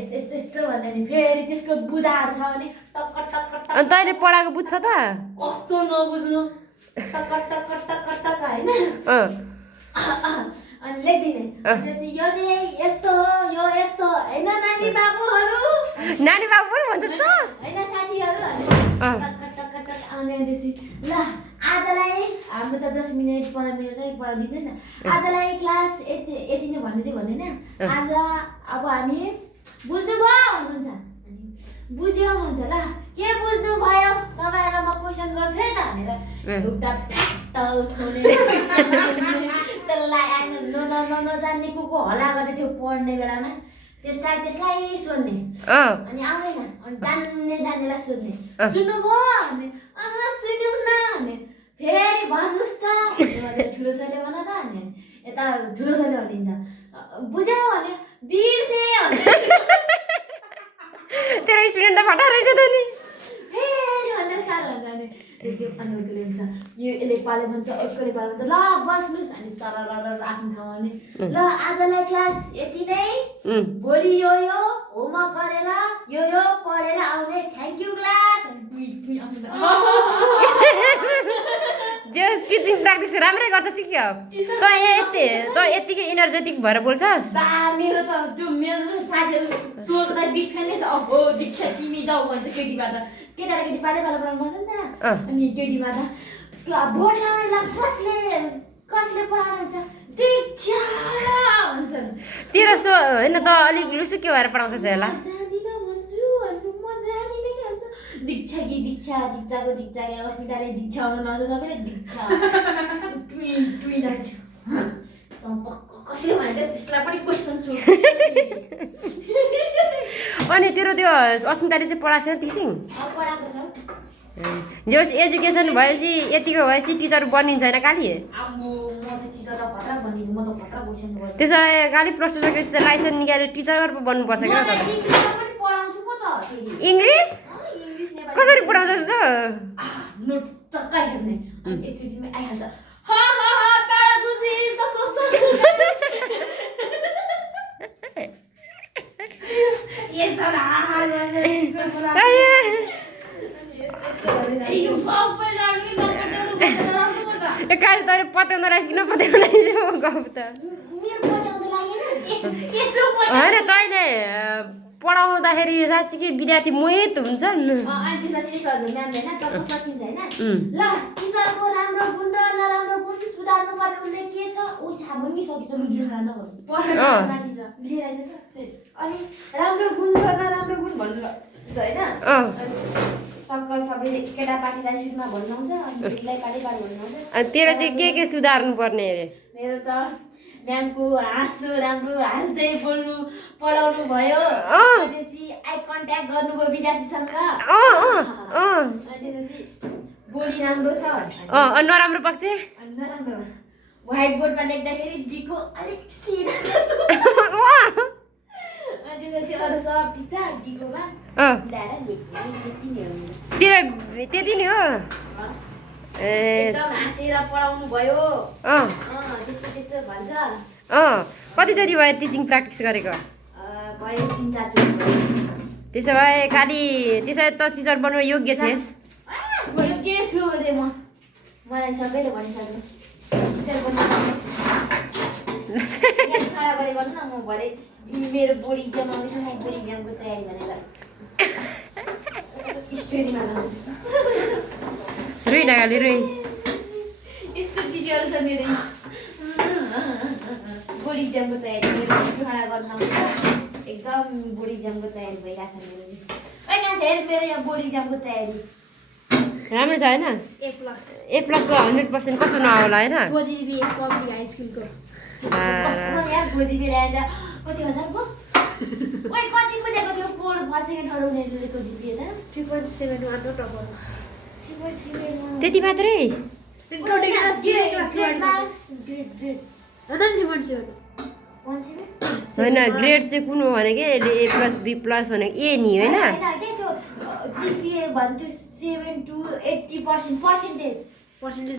यस्तो यस्तो यस्तो भन्दा नि फेरि त्यसको बुदाहरू छ भने टक्क टक्क टक्क अनि तैँले पढाएको बुझ्छ त कस्तो नबुझ्नु टक्क टक्क टक्क टक्क होइन अनि लेखिदिने यो चाहिँ यस्तो हो यो यस्तो होइन नानी बाबुहरू नानी बाबु पनि भन्छस् त होइन साथीहरू टक्क टक्क टक्क आउने त्यसपछि ल आजलाई हाम्रो त 10 मिनट 15 मिनटै पढाउँदैन आजलाई क्लास यति नै भन्नु चाहिँ भन्दैन आज अब हामी बुझ्नुभयो भन्नुहुन्छ अनि बुझ्यो भन्छ ल के बुझ्नु भयो तपाईँहरूलाई म क्वेसन गर्छु है त भनेर एउटा फ्याक्ट उठाउने त्यसलाई आएन नजान्ने को हल्ला गर्दै थियो पढ्ने बेलामा त्यसलाई सोध्ने अनि आउँदैन अनि जान्नेलाई सोध्ने सुन्नुभयो भने सुन्यौँ न भने फेरि भन्नुहोस् त ठुलो छोरीले भन त भने यता ठुलो छोरीले भनिदिन्छ बुझ्यौ भने बिर्से तेरो स्टुडेन्ट त फटा रहेछ त नि फेरि भन्दा साह्रो हुन्छ अनि त्यसको अनि अर्कोले हुन्छ यो यसले पाले भन्छ अर्कोले पाले भन्छ ल बस्नुहोस् अनि सरर आफ्नो ठाउँमा भने ल आजलाई क्लास यति नै भोलि यो होमवर्क गरेर यो पढेर आउने थ्याङ्क यू क्लास जे टिचिङ प्र्याक्टिस राम्रै गर्छ सिक्यो त यतिकै इनर्जेटिक भएर बोल्छस् मेरो त त्यो मेरो साथीहरू सोच्दा बिख्या नै छ अहो दीक्षा तिमी जाऊ भन्छ केटीबाट केटा र केटी पाले पढाउनु पर्छ नि त अनि केटीबाट भोट ल्याउनेलाई कसले पढाउनु हुन्छ दीक्षा भन्छन् तेरो होइन त अलिक लुसुके भएर पढाउँछस् होला जान्दिनँ भन्छु म जानिनँ के भन्छ दीक्षा कि दीक्षाको दीक्षा अस्मिताले दीक्षा आउनु लाउँछ सबैले दीक्षा टुई लाग्छु कसले भनेको त्यसलाई पनि क्वेसन सोध्छ अनि तेरो त्यो अस्मिताले चाहिँ पढाएको छैन टिचिङ पढाएको छ जे होस् एजुकेसन भएपछि यतिको भएपछि टिचर बनिन्छ होइन काली त्यसो भए काली प्लस टू सकेपछि लाइसेन्स निकालेर टिचर बन्नुपर्छ क्या इङ्ग्लिस कसरी पढाउँछस् त नोट टक्कै हेर्ने एकचोटिमै आइहाल्छ काली तैँले पत्याउँदो रहेछ कि नपत्याउँदो रहेछ गफ त होइन तैँले पढाउँदाखेरि साँच्चीकै विद्यार्थी मोहित हुन्छन् ल टिचरको राम्रो गुण र नराम्रो गुण सुधार्नु पर्ने उसले के छ पनि सकिन्छ अनि राम्रो गुण र नराम्रो गुण भन्नु होइन टक्क सबैले केटापाटीलाई सुटमा भन्नुहुन्छ अनि केटीलाई पाटी भन्नुहुन्छ तेरो चाहिँ के सुधार्नु पर्ने अरे मेरो त म्यामको हाँसो राम्रो हाँस्दै बोल्नु पढाउनु भयो त्यसपछि आई कन्ट्याक्ट गर्नुभयो विद्यार्थीसँग त्यसपछि बोली राम्रो छ नराम्रो पक्ष नराम्रो व्हाइट बोर्डमा लेख्दाखेरि डीको अलिक सिधा त्यसपछि अरू सब ठिक छ डीकोमा त्यति नै हो एकदम हाँसेर पढाउनु भयो त्यस्तो भन्छ कतिचोटि भयो टिचिङ प्र्याक्टिस गरेको भयो 3-4 चोटि त्यसो भए काली त्यसो भए त टिचर बन्नु योग्य छेस् योग्य छु अरे मलाई सबैले भनिसक्यो टिचर बन्नु खडा गरे गर्नु न म भरे मेरो बोर्ड इक्जाम आउँदैछ म बोर्ड इक्जामको तयारी भनेर स्टोरीमा रुई नगाली रुई यस्तो टिचर छ मेरो बोर्ड इक्जामको तयारी मेरो खडा गर्न आउँछ एकदम बोर्ड इक्जामको तयारी भइरहेको छ मेरो हेर मेरो यहाँ बोर्ड इक्जामको तयारी राम्रो छ होइन ए प्लसको 100% कसो नआउला होइन गोजिबी पब्लिक हाई स्कुलको कसम यार गोजिबी ल्याएर कति हजारको ओइ कति पो ल्याएको थियो पोर फर्स्ट सेकेन्ड थर्ड हुनेले गोजिबी त 3.7 वाटो टपर 3.7 त्यति मात्रै होइन ग्रेड चाहिँ कुन हो भने के ए प्लस बी प्लस भनेको ए नि होइन जिपिए भन्थ्यो 7 to 80% पर्सेन्टेज